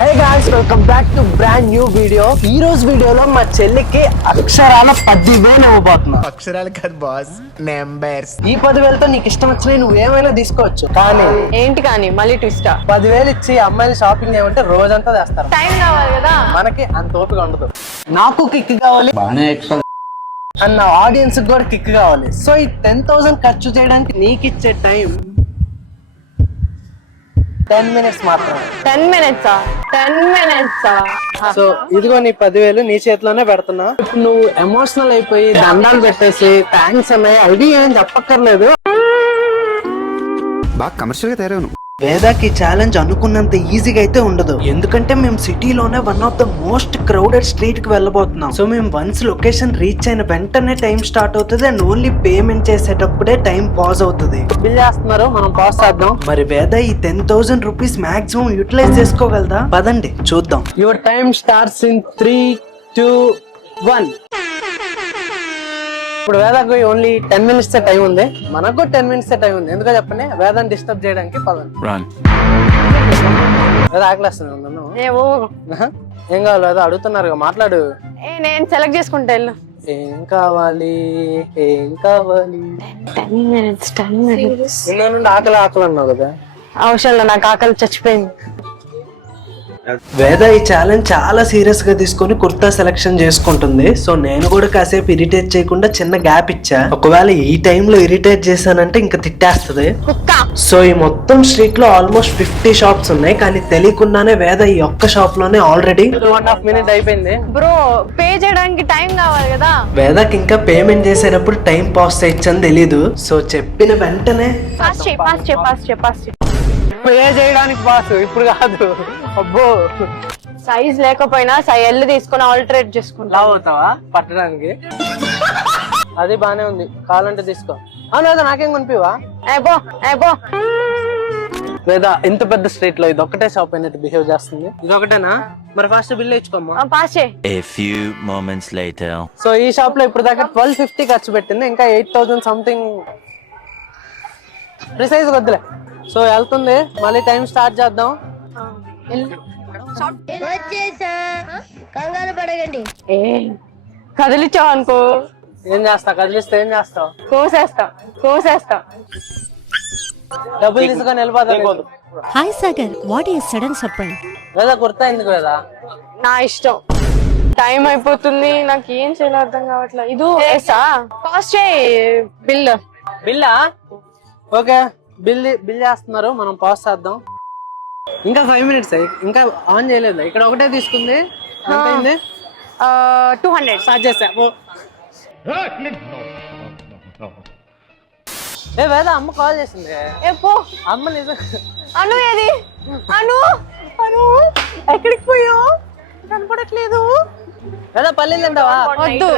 Hey guys, welcome back to brand new video. ఈ రోజు వీడియోలో మా చెల్లికి అక్షరాల 10,000 ఇవ్వబోతున్నా. అక్షరాలు కాదు బాస్, నెంబర్స్. ఈ 10,000తో నీకు ఇష్టం వచ్చినవి నువ్వు ఏమైనా తీసుకోవచ్చు. కానీ ఏంటి కానీ మళ్ళీ ట్విస్ట్? 10,000 ఇచ్చి అమ్మాయిలు షాపింగ్ చేయమంటే రోజంతా చేస్తారు. టైం కావాలి కదా, మనకి అంత ఓపిక ఉండదు. నాకు కిక్ కావాలి అన్న ఆడియన్స్ కూడా కిక్ కావాలి. సో ఈ 10,000 ఖర్చు చేయడానికి నీకు ఇచ్చే టైం 10 minutes మాత్రమే. 10 minutes? 10 minutes? సో ఇదిగో నీ 10,000 నీ చేతిలోనే పెడుతున్నా. ఇప్పుడు నువ్వు ఎమోషనల్ అయిపోయి దండాలు పెట్టేసి థ్యాంక్స్ అన్నాయి అవి ఏం చెప్పక్కర్లేదు. బాగా కమర్షియల్ గా తయారవును. వేదాకి ఛాలెంజ్ అనుకున్నంత ఈజీగా అయితే ఉండదు. ఎందుకంటే మేము సిటీలోనే one of the most crowded street కి వెళ్ళబోతున్నాం. సో మేము వన్స్ లొకేషన్ రీచ్ అయిన వెంటనే టైం స్టార్ట్ అవుతుంది అండ్ ఓన్లీ పేమెంట్ చేసేటప్పుడే టైం పాజ్ అవుతుంది. బిల్ చేస్తున్నారు, మనం పాజ్ చేద్దాం. మరి వేద ఈ 10,000 రూపీస్ మాక్సిమం యూటిలైజ్ చేసుకోగలదా? పదండి చూద్దాం. Your time starts in 3, 2, 1. ఇప్పుడు వేదాకు ఓన్లీ 10 minutes టైం ఉంది, మనకు 10 minutes టైం ఉంది. ఎందుకో చెప్పండి, వేదాన్ని డిస్టర్బ్ చేయడానికి. పదండి. వేద ఆకలిస్తుంది నన్ను. ఏం కావాలి వేద? అడుగుతున్నారు, మాట్లాడు. నేను సెలెక్ట్ చేసుకుంటా వెళ్ళు. ఏం కావాలి, ఏం కావాలి? 10 minutes. నిన్న నుండి ఆకలి ఆకలి అన్నావు కదా. అవసరం, నాకు ఆకలి చచ్చిపోయింది. వేద ఈ ఛాలెంజ్ చాలా సీరియస్ గా తీసుకొని కుర్తా సెలెక్షన్ చేసుకుంటుంది. సో నేను కూడా కాసేపు ఇరిటేట్ చేయకుండా చిన్న గ్యాప్ ఇచ్చా. ఒకవేళ ఈ టైంలో ఇరిటేట్ చేశానంటే ఇంకా తిట్టేస్తుంది. సో ఈ మొత్తం స్ట్రీట్ లో ఆల్మోస్ట్ 50 షాప్స్ ఉన్నాయి, కానీ తెలియకుండానే వేద ఈ ఒక్క షాప్ లోనే ఆల్రెడీ 2.5 minutes అయిపోయింది. బ్రో, పే చేయడానికి టైం కావాలి కదా. వేదకి ఇంకా పేమెంట్ చేసేటప్పుడు టైం పాస్ చేయొచ్చని తెలీదు. సో చెప్పిన వెంటనే పాస్ పే చేయడానికి పాస్, ఇప్పుడు కాదు. అబ్బో, సైజ్ లేకపోయినా ఎల్ తీసుకొని ఆల్టరేట్ చేసుకుంటా. లావ్ అవుతావా పట్టడానికి? అది బానే ఉంది, కావాలంటే తీసుకో. అవును లేదా, నాకేం కొనిపివా? లేదా ఇంత పెద్ద స్ట్రీట్ లో ఇది ఒక్కటే షాప్ అయినట్టు బిహేవ్ చేస్తుంది. ఇది ఒకటేనా? మరి ఫస్ట్ బిల్ ఇచ్చుకోమ్మా. పాస్ చేయి. A few moments later. So ఈ షాప్ లో ఇప్పుడు దాకా 1250 ఖర్చు పెట్టింది, ఇంకా 8,000 సంథింగ్ ప్రిసైజ్ వద్దులే. సో వెళ్తుంది, మళ్ళీ టైం స్టార్ట్ చేద్దాం. కంగారు పడగండి. కదిలిచ్చావు అనుకో. ఏం చేస్తా? కదిలిస్తే ఏం చేస్తావు? కోసేస్తా. డబ్బులు తీసుకొని వెళ్ళిపోతాను. Hi Sagar, what is sudden surprise? లేదా కుర్తా ఎందుకు లేదా? నా ఇష్టం. టైం అయిపోతుంది, నాకు ఏం చేయాలో అర్థం కావట్లేదు. ఇది పాస్ చేయి. బిల్లా? ఓకే, బిల్ చేస్తున్నారు, మనం పాస్ చేద్దాం. ఇంకా 5 minutes ఇంకా ఆన్ చేయలేదు. ఇక్కడ ఒకటే తీసుకుంది. 200 స్టార్ట్ చేస్తా. ఏ వేద, అమ్మ కాల్ చేసింది. అమ్మ నిజం. అను ఏది? అను ఎక్కడికి పోయావు? కనపడట్లేదు. వేద పల్లీలు తింటావా? వద్దు,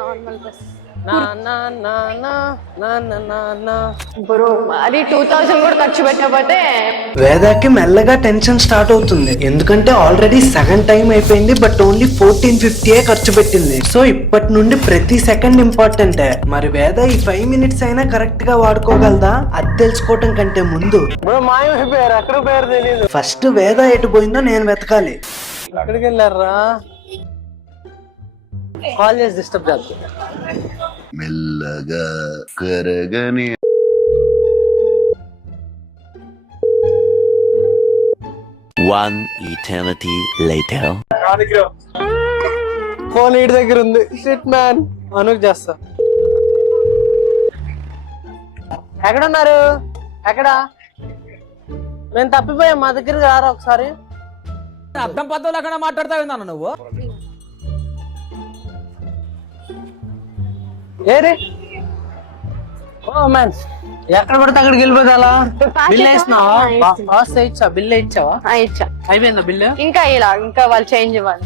నార్మల్ డ్రెస్. అది 2000 కూడా ఖర్చు పెట్టకపోతే. వేదాకి మెల్లగా టెన్షన్ స్టార్ట్ అవుతుంది, ఎందుకంటే ఆల్రెడీ సగం టైం అయిపోయింది, బట్ ఓన్లీ 1450 ఖర్చు పెట్టింది. సో ఇప్పటి నుండి ప్రతి సెకండ్ ఇంపార్టెంటే. మరి వేద ఈ 5 minutes అయినా కరెక్ట్ గా వాడుకోగలదా? అది తెలుసుకోవటం కంటే ముందు మాయమైపోయారు, అక్కడ పేరు తెలియదు. ఫస్ట్ వేద ఎటు పోయిందో నేను వెతకాలి. ఎక్కడికి వెళ్ళారా? కాల్ చేసి డిస్టర్బ్ చేద్దాం. మెల్లగా కరగని One eternity later. ఫోన్ ఇంటి దగ్గర ఉంది. షిట్ మ్యాన్, అనుకు చేస్తా. ఎక్కడున్నారు? ఎక్కడ? మేము తప్పిపోయాం, మా దగ్గరికి రారా ఒకసారి. అర్థం పద్ధతులు అక్కడ మాట్లాడతావు నువ్వు. ఏరే, ఓ మ్యాన్, ఎక్కడ పడితే అక్కడికి వెళ్ళిపోతే అలా. బిల్ వేసినావా? బిల్ ఇచ్చావా? ఇచ్చా. అయిపోయిందా బిల్లు? ఇంకా వాళ్ళు చేంజ్ ఇవ్వాలి.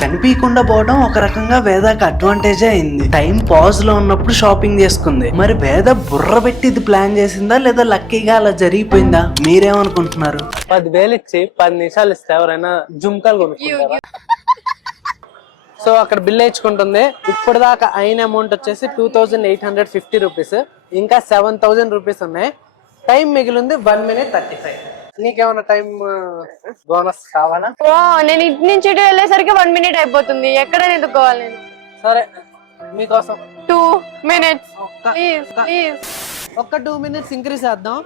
కనిపించకుండా పోవడం ఒక రకంగా వేదకి అడ్వాంటేజ్ అయింది. టైం పాజ్ లో ఉన్నప్పుడు షాపింగ్ చేసుకుంది. మరి వేద బుర్ర పెట్టి ఇది ప్లాన్ చేసిందా లేదా లక్కీగా అలా జరిగిపోయిందా? మీరేమనుకుంటున్నారు? 10,000 ఇచ్చి 10 నిమిషాలు ఇస్తే ఎవరైనా జుమ్కాలు కొనుక్కుంటారా? సో అక్కడ బిల్ వేయించుకుంటుంది. ఇప్పటిదాకా అయిన అమౌంట్ వచ్చేసి 2850 రూపీస్. ఇంకా 7000 రూపీస్ ఉన్నాయి. టైం మిగిలింది 1 minute 35. నీకేమైనా టైం బోనస్ కావాలా? ఓ నేను ఇంటి నుంచి ఇటు వెళ్ళేసరికి 1 minute అయిపోతుంది. ఎక్కడ ఎదుకోవాలి నేను? సరే మీకోసం 2 minutes ప్లీజ్. ఒక్క 2 minutes ఇంక్రీజ్ చేద్దాం.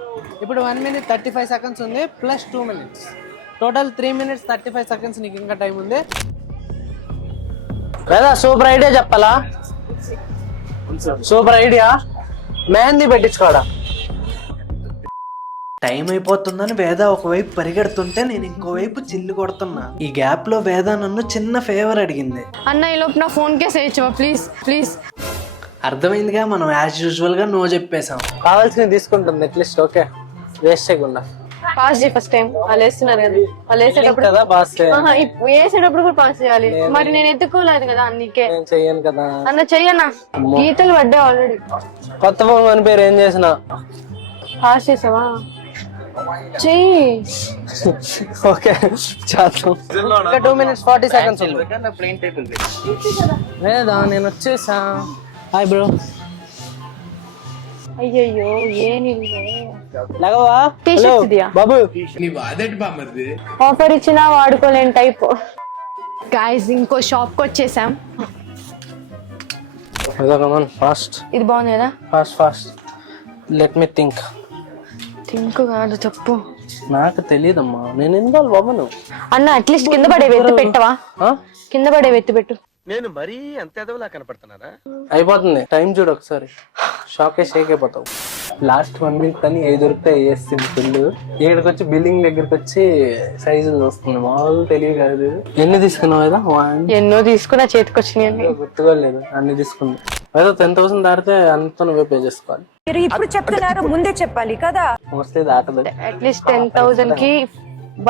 ఇప్పుడు 1 minute 35 seconds ఉంది plus 2 minutes, total 3 minutes 35 seconds. నీకు ఇంకా టైం ఉంది లేదా? సూపర్ ఐడియా చెప్పాలా? సూపర్ ఐడియా, మెహందీ పెట్టించుకోడా. టైం అయిపోతుందని వేద ఒకవైపు పరిగెడుతుంటే నేను ఇంకోవైపు చిల్లు కొడుతున్నా. ఈ గ్యాప్ లో వేద నన్ను చిన్న ఫేవర్ అడిగింది. అన్న ఈ లోపు నా ఫోన్ కేసు వేయచ్చవా ప్లీజ్? అర్థమైందిగా, మనం యాజ్ యూజువల్ గా నో చెప్పేశాం. కావాల్సింది తీసుకుంటుంది అట్లీస్ట్. ఓకే, వేస్ట్ చేయకుండా పాస్ చేయి ఫస్ట్ టైం. వాళ్ళు వేస్తున్నారు కదా, వాళ్ళు వేసేటప్పుడు కదా బాస్. వేసేటప్పుడు కూడా పాస్ చేయాలి. మరి నేను ఎత్తుకోలేదు కదా అందుకే. నేను చెయ్యను కదా అన్న చెయ్యన్నా, గీతలు పడ్డాయి ఆల్రెడీ. కొత్త ఫోన్ అని పేరు ఏం చేసిన? పాస్ చేసావా? చెయ్యి. ఓకే చేద్దాం. ఇంకా 2 minutes 40 seconds ఉంది. లేదా నేను వచ్చేసా. Hi bro. అయ్యయ్యో ఏం లగవా టీ-షర్ట్స్ దియా బాబు. ఆఫర్ ఇచ్చినా వాడుకోలేని టైప్. గైస్ ఇంకో షాప్ కి వచ్చేసాం. ఫాస్ట్. ఇది బాగుంది కదా? Fast let me think. Think కాదు చెప్పు. నాకు తెలియదమ్మా, నేను ఇన్వాల్వ్ అవ్వను. అన్న అట్లీస్ట్ కింద పడే ఎత్తి పెట్టవా? కింద పడే ఎత్తి పెట్టు. నేను మరీ అంత ఎదవలా కనపడుతున్నారా? అయిపోతుంది టైం చూడు ఒకసారి, షాక్ షేక్ అయిపోతావు. లాస్ట్ 1 minute అని ఏ దొరికితే వేస్తుంది ఫుల్. ఇక్కడికి వచ్చి బిల్లింగ్ దగ్గరికి వచ్చి సైజులు చూస్తుంది. మామూలు తెలియదు కాదు. ఎన్ని తీసుకున్నావు కదా? ఎన్నో తీసుకున్నా చేతికి వచ్చినాయి. గుర్తుకోలేదు. అన్ని తీసుకుంది ఏదో 10,000 దాటితే అంతా నువ్వే పే చేసుకోవాలి. ఇప్పుడు చెప్తున్నారు, ముందే చెప్పాలి కదా. మోస్ట్లీ దాటదు. అట్లీస్ట్ 10,000 కి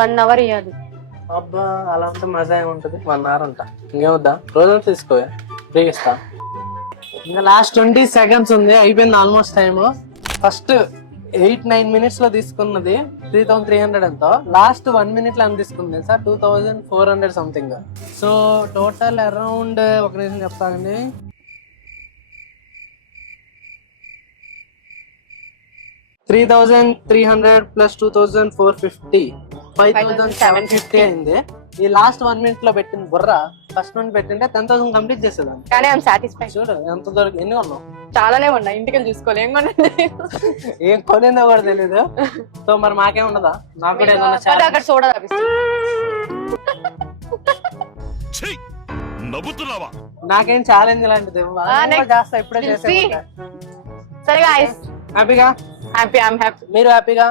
1 hour ఇవ్వాలి. అబ్బా అలా ఉంటే మజా ఏముంటది. 1 hour ఉంటా. ఇంకేమొద్దా? రోజంతా తీసుకో, ఫ్రీగా ఇస్తా. ఇంకా లాస్ట్ 20 seconds ఉంది, అయిపోయింది ఆల్మోస్ట్ టైమ్. ఫస్ట్ 8-9 minutes లో తీసుకున్నది 3,300 ఎంతో. లాస్ట్ 1 minute లో అని తీసుకుంది sir 2,400 something. So total around, ఒక నిమిషం చెప్తానండి, 3,300 ప్లస్ 2,450 5,750 అయింది. ఈ లాస్ట్ 1 minute లో పెట్టిన బుర్ర ఫస్ట్ నుండి పెట్టింటే 10,000 కంప్లీట్ చేసేదాన్ని. కానీ ఐఎమ్ సాటిస్ఫైడ్. చూడు ఎంత దొరికి. ఎన్ని కొన్నావు? చాలానే ఉన్నా, ఇంటికి వెళ్ళి చూసుకోవాలి ఏం కొన్నా. ఏం కొనిందో కూడా తెలీదు. సో మరి మాకేం ఉండదా? నాకు కూడా ఏదన్నా అక్కడ చూడ నాకేం ఛాలెంజ్ లాంటిది చేస్తా. ఇప్పుడే చేసే సరే గాయ్స్, హ్యాపీగా ఐఎమ్ హ్యాపీ. మీరు హ్యాపీగా?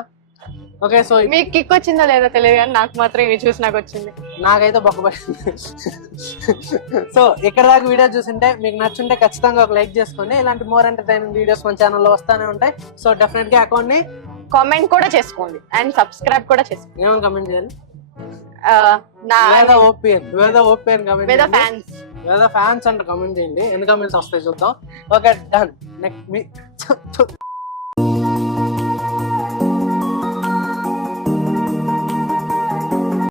ఓకే. సో మీకు కిక్ వచ్చిందా లేదా తెలియదు కానీ నాకు మాత్రం ఇవి చూసి నాకు వచ్చింది. నాకైతే బొక్కబడింది. సో ఇక్కడ దాకా వీడియో చూసింటే మీకు నచ్చుంటే ఖచ్చితంగా ఒక లైక్ చేసుకోండి. ఇలాంటి మోర్ ఎంటర్టైనింగ్ వీడియోస్ మన ఛానల్లో వస్తానే ఉంటాయి. సో డెఫినెట్ గా అకౌంట్ ని కామెంట్ కూడా చేసుకోండి అండ్ సబ్స్క్రైబ్ కూడా చేసుకోండి. ఏమని కమెంట్ చేయాలి? వేద ఫ్యాన్స్ అంట కమెంట్ చేయండి. ఎన్ని కమెంట్స్ వస్తాయి చూద్దాం. Okay done. నెక్స్ట్